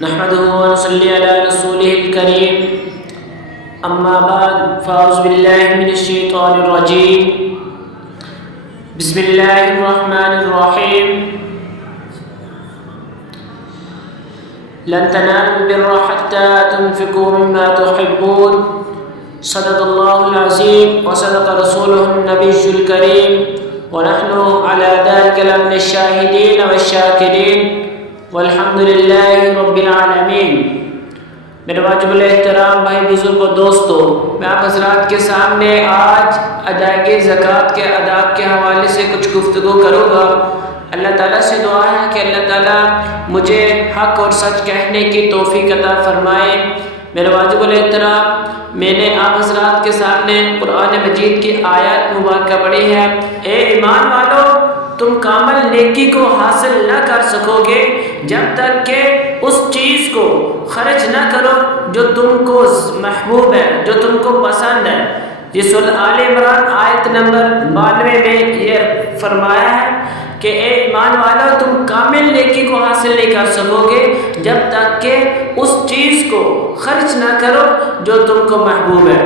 نحمده ونصلي على رسوله الكريم اما بعد فاعوذ بالله من الشيطان الرجيم بسم الله الرحمن الرحيم لن تنالوا البر حتى تنفقوا مما تحبون صدق الله العظيم وصدق رسوله النبي الكريم ونحن على ذلك لمن الشاهدين والشاكرين والحمد للہ رب العالمین۔ میرے واجب الاحترام بھائی بزرگ و دوستو، میں آپ حضرات کے سامنے آج ادائیگی زکوٰۃ کے ادا کے حوالے سے کچھ گفتگو کروں گا۔ اللہ تعالیٰ سے دعا ہے کہ اللہ تعالیٰ مجھے حق اور سچ کہنے کی توفیق عطا فرمائے۔ میرے واجب الاحترام، میں نے آپ حضرات کے سامنے قرآن مجید کی آیات مبارکہ پڑھی ہے۔ اے ایمان والو، تم کامل نیکی کو حاصل نہ کر سکو گے جب تک کہ اس چیز کو خرچ نہ کرو جو تم کو محبوب ہے، جو تم کو پسند ہے۔ یہ سورۃ آل عمران آیت نمبر 92 میں یہ فرمایا ہے کہ اے ایمان والو، تم کامل نیکی کو حاصل نہیں کر سکو گے جب تک کہ اس چیز کو خرچ نہ کرو جو تم کو محبوب ہے۔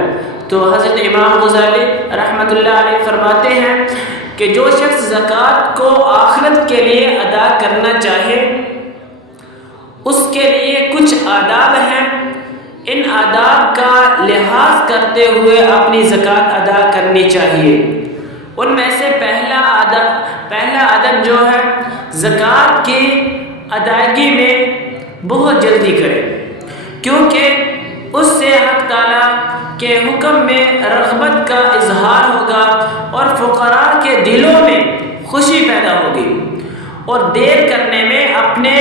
تو حضرت امام غزالی رحمۃ اللہ علیہ فرماتے ہیں کہ جو شخص زکوٰۃ کو آخرت کے لیے ادا کرنا چاہے اس کے لیے کچھ آداب ہیں۔ ان آداب کا لحاظ کرتے ہوئے اپنی زکوٰۃ ادا کرنی چاہیے۔ ان میں سے پہلا ادب جو ہے، زکوٰۃ کی ادائیگی میں بہت جلدی کرے، کیونکہ اس سے حق تعالیٰ کے حکم میں رغبت کا اظہار ہوگا اور فقراء کے دلوں میں خوشی پیدا ہوگی، اور دیر کرنے میں اپنے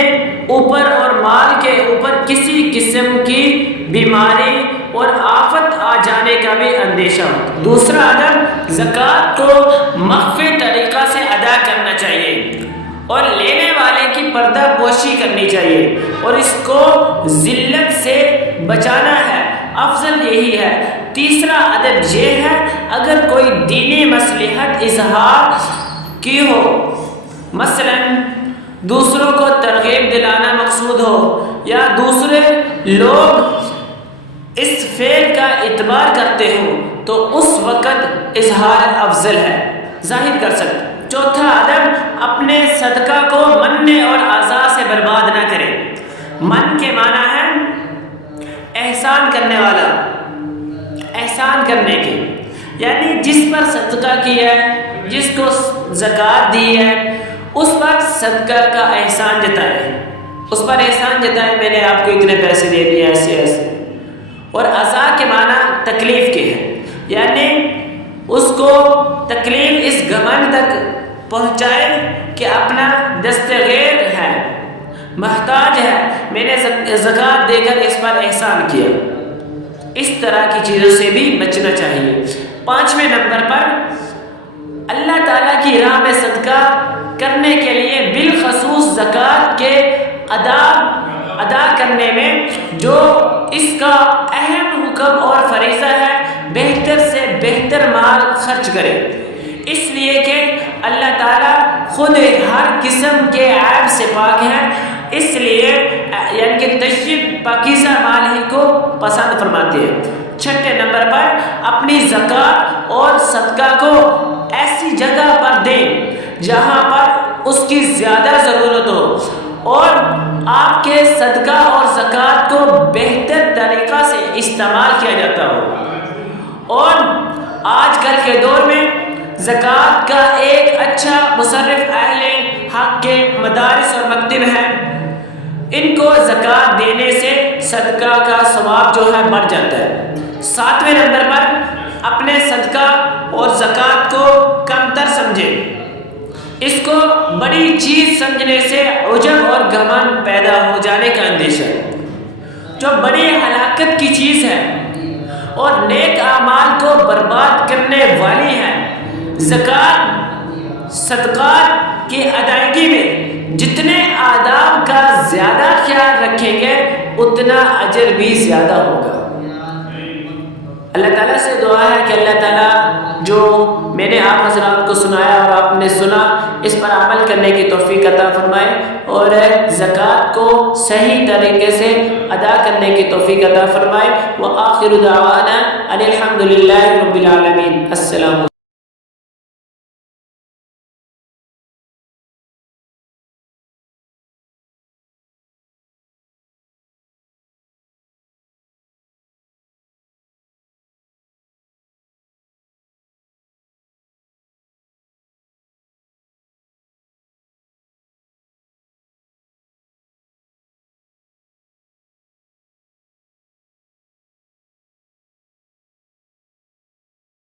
اوپر اور مال کے اوپر کسی قسم کی بیماری اور آفت آ جانے کا بھی اندیشہ ہوگا۔ دوسرا ادب، زکوٰۃ کو مخفی طریقہ سے ادا کرنا چاہیے اور لینے والے کی پردہ پوشی کرنی چاہیے، اور اس کو ذلت سے بچانا ہے، افضل یہی ہے۔ تیسرا ادب یہ ہے، اگر کوئی دینی مصلحت اظہار کی ہو، مثلا دوسروں کو ترغیب دلانا مقصود ہو، یا دوسرے لوگ اس فعل کا اعتبار کرتے ہوں، تو اس وقت اظہار افضل ہے، ظاہر کر سکتے۔ چوتھا ادب، اپنے صدقہ کو مننے اور اعضاء سے برباد نہ کرے۔ من کے معنی ہے احسان کرنے والا، احسان کرنے کے، یعنی جس پر صدقہ کیا ہے، جس کو زکوٰۃ دی ہے، اس پر صدقہ کا احسان جتائے، اس پر احسان جتائے، میں نے آپ کو اتنے پیسے دے دیے، ایسے ایسے۔ اور عزا کے معنی تکلیف کے ہیں، یعنی اس کو تکلیف اس گھمنڈ تک پہنچائے کہ اپنا دستغیر ہے، محتاج ہے، میں نے زکوٰۃ دے کر اس پر احسان کیا۔ اس طرح کی چیزوں سے بھی بچنا چاہیے۔ پانچویں نمبر پر، اللہ تعالیٰ کی راہ میں صدقہ کرنے کے لیے بالخصوص زکوٰۃ کے ادا کرنے میں جو اس کا اہم حکم اور فریضہ ہے، بہتر سے بہتر مال خرچ کرے، اس لیے کہ اللہ تعالیٰ خود ہر قسم کے عیب سے پاک ہے، اس لیے یعنی کہ طیب پاکیزہ مال ہی کو پسند فرماتے ہیں۔ چھٹے نمبر پر، اپنی زکوٰۃ اور صدقہ کو ایسی جگہ پر دیں جہاں پر اس کی زیادہ ضرورت ہو، اور آپ کے صدقہ اور زکوٰۃ کو بہتر طریقہ سے استعمال کیا جاتا ہو۔ اور آج کل کے دور میں زکوٰۃ کا ایک اچھا مصرف اہل حق کے مدارس اور مکتب ہیں، ان کو زکوٰۃ دینے سے صدقہ کا ثواب جو ہے بڑھ جاتا ہے۔ ساتویں نمبر پر، اپنے صدقہ اور زکوٰۃ کو کم تر سمجھے، اس کو بڑی چیز سمجھنے سے عجب اور گھمنڈ پیدا ہو جانے کا اندیشہ ہے، جو بڑی ہلاکت کی چیز ہے اور نیک اعمال کو برباد کرنے والی ہے۔ زکوٰۃ صدقات کی ادائیگی میں جتنے آداب کا زیادہ خیال رکھیں گے اتنا اجر بھی زیادہ ہوگا۔ اللہ تعالیٰ سے دعا ہے کہ اللہ تعالیٰ جو میں نے آپ حضرات کو سنایا اور آپ نے سنا اس پر عمل کرنے کی توفیق عطا فرمائے اور زکوٰۃ کو صحیح طریقے سے ادا کرنے کی توفیق عطا فرمائے۔ وآخر دعوانا ان الحمد للہ رب العالمین۔ السلام علیکم۔